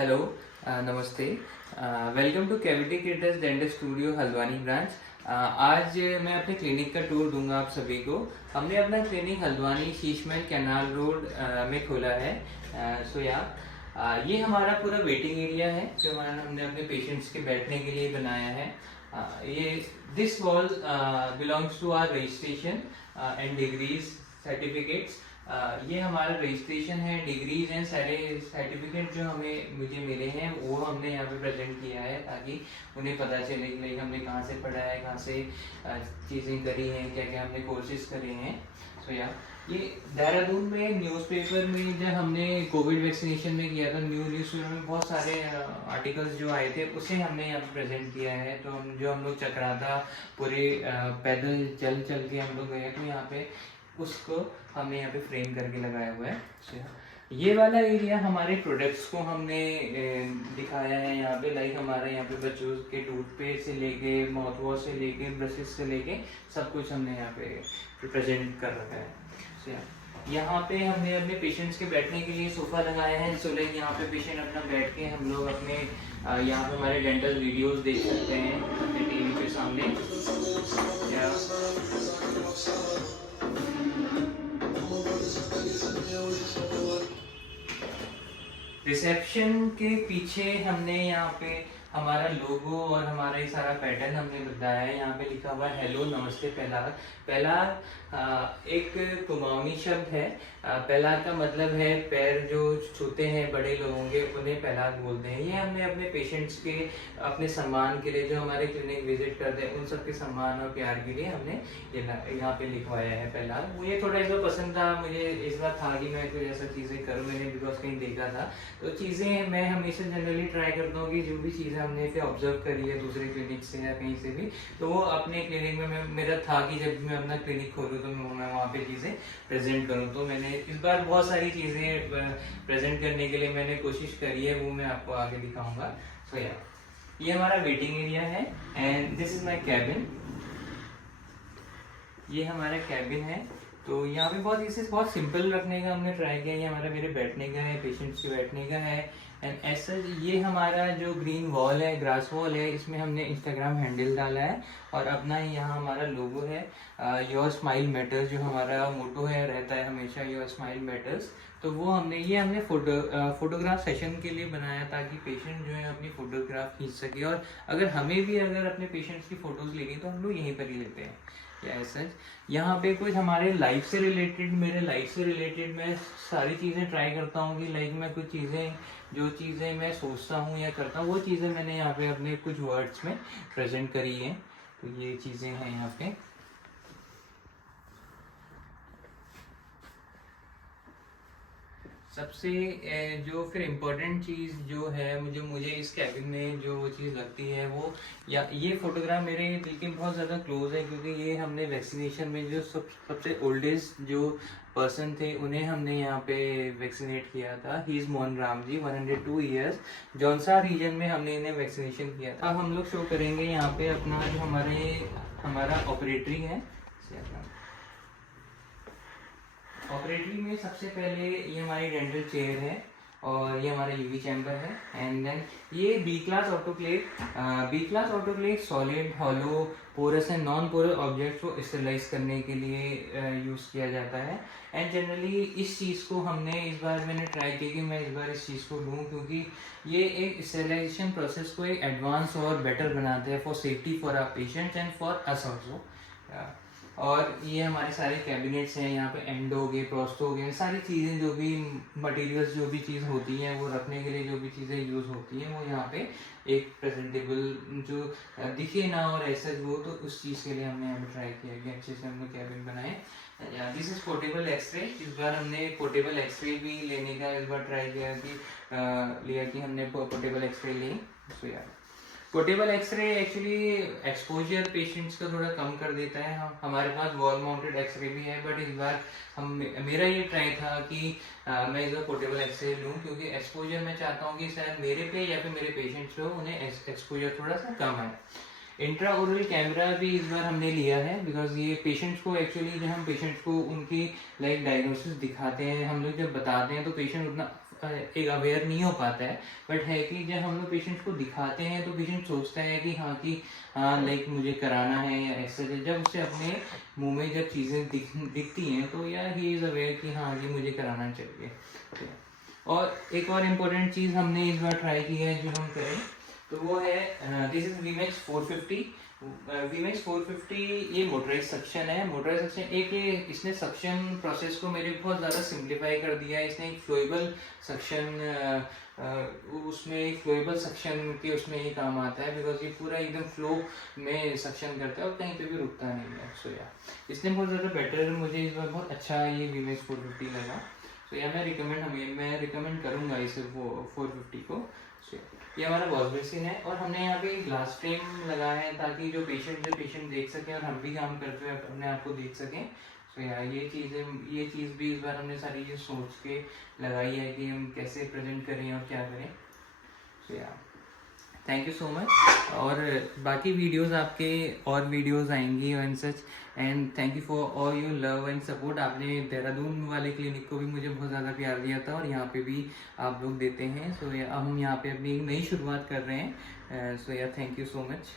Hello, नमस्ते। Welcome two cavity creators dental studio Haldwani branch. आज मैं अपने क्लिनिक का टूर दूंगा आप सभी को। हमने अपना clinic Haldwani Sheesh Mahal canal road में खोला है। ये हमारा पूरा वेटिंग एरिया है जो हमने अपने पेशेंट्स के बैठने के लिए बनाया है। ये this wall belongs to our registration and degrees certificates. ये हमारा रजिस्ट्रेशन है, डिग्रीज हैं, सारे सर्टिफिकेट जो मुझे मिले हैं वो हमने यहाँ पे प्रेजेंट किया है ताकि उन्हें पता चले कि लाइक हमने कहाँ से पढ़ा है, कहाँ से चीज़ें करी हैं, क्या क्या हमने कोर्सेज करे हैं। ये देहरादून में न्यूज़पेपर में जब हमने कोविड वैक्सीनेशन में किया था, न्यूज़पेपर में बहुत सारे आर्टिकल्स जो आए थे उसे हमने यहाँ पे प्रेजेंट किया है। तो हम लोग चक्राता पूरे पैदल चल चल के हम लोग गए तो यहाँ पे उसको हमने यहाँ पे फ्रेम करके लगाया हुआ है। ये वाला एरिया हमारे प्रोडक्ट्स को हमने दिखाया है यहाँ पे। लाइक हमारे यहाँ पे बच्चों के टूथपेस्ट से लेके माउथ वॉश से लेके ब्रशेस से लेके सब कुछ हमने यहाँ पे प्रेजेंट कर रखा है। यहाँ पे हमने अपने पेशेंट्स के बैठने के लिए सोफा लगाया है। सो लाइक यहाँ पे पेशेंट अपना बैठ के हम लोग अपने यहाँ पे हमारे डेंटल वीडियोस देख सकते हैं अपने टीवी के सामने। रिसेप्शन के पीछे हमने यहाँ पे हमारा लोगो और हमारा ये सारा पैटर्न हमने बताया है। यहाँ पे लिखा हुआ है हेलो नमस्ते पहलार। पहलार एक कुमाऊनी शब्द है। पहलार का मतलब है पैर जो छूते हैं बड़े लोगों के उन्हें पहलार बोलते हैं। ये हमने अपने पेशेंट्स के अपने सम्मान के लिए जो हमारे क्लिनिक विजिट करते हैं उन सबके सम्मान और प्यार के लिए हमने यहाँ पे लिखवाया है पहलार। मुझे थोड़ा इस बार पसंद था, मुझे इस बार था कि मैं कुछ ऐसा चीज़ें करूँ, मैंने बिकॉज कहीं देखा था। तो चीज़ें मैं हमेशा जनरली ट्राई करता हूँ कि जो भी चीज़ें हमने इसे ऑब्जर्व करी है दूसरे क्लिनिक से या कहीं से भी, तो वो अपने क्लिनिक में मेरा था कि जब मैं अपना क्लिनिक खोलूँ तो मैं वहाँ पे चीज़ें प्रेजेंट करूँ। तो मैंने इस बार बहुत सारी चीज़ें प्रेजेंट करने के लिए मैंने कोशिश करी है, वो मैं आपको आगे दिखाऊंगा। ये हमारा वेटिंग एरिया है and this is my cabin. ये हमारा कैबिन है। तो यहाँ पे बहुत सिंपल रखने का हमने ट्राई किया। ये हमारा मेरे बैठने का है, पेशेंट्स के बैठने का है एंड ऐसा। ये हमारा जो ग्रीन वॉल है, ग्रास वॉल है, इसमें हमने इंस्टाग्राम हैंडल डाला है और अपना यहाँ हमारा लोगो है योर स्माइल मैटर्स, जो हमारा मोटो है रहता है हमेशा योर स्माइल मैटर्स। तो वो हमने फोटोग्राफ सेशन के लिए बनाया ताकि पेशेंट जो है अपनी फोटोग्राफ खींच सके। और अगर हमें भी अगर अपने पेशेंट्स की फोटोज लेनी तो हम लोग यहीं पर ही लेते हैं। ऐसा यहाँ पे कुछ हमारे लाइफ से रिलेटेड, मेरे लाइफ से रिलेटेड मैं सारी चीज़ें ट्राई करता हूँ कि लाइक मैं कुछ चीज़ें जो चीज़ें मैं सोचता हूँ या करता हूँ वो चीज़ें मैंने यहाँ पे अपने कुछ वर्ड्स में प्रेजेंट करी हैं। तो ये चीज़ें हैं यहाँ पे। सबसे जो फिर इम्पोर्टेंट चीज़ जो है मुझे इस कैबिन में जो चीज़ लगती है वो या ये फोटोग्राफ मेरे दिल के बहुत ज़्यादा क्लोज है, क्योंकि ये हमने वैक्सीनेशन में जो सबसे ओल्डेस्ट जो पर्सन थे उन्हें हमने यहाँ पे वैक्सीनेट किया था। He is Mohan Ram ji, 102 years. जौनसा रीजन में हमने इन्हें वैक्सीनेशन किया था। अब हम लोग शो करेंगे यहाँ पे अपना जो हमारा ऑपरेटरी है। ऑपरेटरी में सबसे पहले ये हमारी डेंटल चेयर है और ये हमारा यूवी चैम्बर है एंड देन ये B class autoclave solid, hollow, porous and non porous objects को स्टेरलाइज करने के लिए यूज़ किया जाता है। एंड जनरली इस चीज़ को इस बार मैंने ट्राई किया कि मैं इस बार इस चीज़ को लूँ, क्योंकि ये एक स्टेरलाइजेशन प्रोसेस को एक एडवांस और बेटर बनाते हैं for safety for our patients and for us also. और ये हमारे सारे कैबिनेट्स हैं। यहाँ पे एंड हो गए, प्रोस्ट हो गए, सारी चीज़ें जो भी मटेरियल्स जो भी चीज़ होती हैं वो रखने के लिए जो भी चीज़ें यूज़ होती हैं वो यहाँ पे एक प्रेजेंटेबल जो दिखे ना और ऐसा वो, तो उस चीज़ के लिए हमने यहाँ पे ट्राई किया कि अच्छे से हमने कैबिन बनाए। This is portable x-ray. इस बार हमने पोर्टेबल एक्सरे भी लेने का इस बार ट्राई किया कि हमने पोर्टेबल एक्सरे ली। सो यार portable x-ray actually exposure patients का थोड़ा कम कर देता है। हमारे पास वॉल माउंटेड एक्सरे भी है, बट इस बार मेरा ये ट्राई था कि मैं इस बार पोर्टेबल एक्सरे लूँ, क्योंकि एक्सपोजर मैं चाहता हूँ कि शायद मेरे पे या फिर मेरे पेशेंट्स पे उन्हें एक्सपोजर थोड़ा सा कम है। इंट्रा ओरल कैमरा भी इस बार हमने लिया है, बिकॉज ये पेशेंट्स को एक्चुअली जब हम पेशेंट्स को उनकी लाइक डायग्नोसिस दिखाते हैं, हम लोग जब बताते हैं तो पेशेंट उतना एक अवेयर नहीं हो पाता है, बट है कि जब हम लोग पेशेंट को दिखाते हैं तो पेशेंट सोचता है कि हाँ लाइक मुझे कराना है या ऐसा। जब उसे अपने मुंह में जब चीज़ें दिखती हैं तो यार ही इज़ अवेयर कि हाँ जी मुझे कराना चाहिए। और एक और इम्पोर्टेंट चीज़ हमने इस बार ट्राई की है जो हम करें, तो वो है दिस इज वीमेक्स 450। वीमेक्स 450 ये मोटराइज सक्शन है। मोटराइज सक्शन एक ये इसने सक्शन प्रोसेस को मेरे बहुत ज़्यादा सिंप्लीफाई कर दिया है। इसने एक फ्लोएबल सक्शन उसमें एक फ्लोएबल सक्शन के उसमें ये काम आता है, बिकॉज ये पूरा एकदम फ्लो में सक्शन करता है और कहीं पे भी रुकता नहीं है। सो या इसने बहुत ज़्यादा बेटर, मुझे इस बार बहुत अच्छा ये वीमेक्स 450 लगा। सो या मैं रिकमेंड करूँगा इसे 450 को। सो ये हमारा वॉश बेसिन है और हमने यहाँ पे ग्लास फ्रेम लगाया है ताकि जो पेशेंट देख सकें और हम भी काम करते हुए अपने आप को देख सकें। सो यार ये चीज़ भी इस बार हमने सारी ये सोच के लगाई है कि हम कैसे प्रेजेंट करें और क्या करें। सो यार थैंक यू सो मच। और बाकी वीडियोस आपके और वीडियोस आएंगी and such, and thank you for all your love and support. आपने देहरादून वाले क्लिनिक को भी मुझे बहुत ज़्यादा प्यार दिया था और यहाँ पे भी आप लोग देते हैं। सो अब हम यहाँ पे अपनी एक नई शुरुआत कर रहे हैं। सो यार थैंक यू सो मच।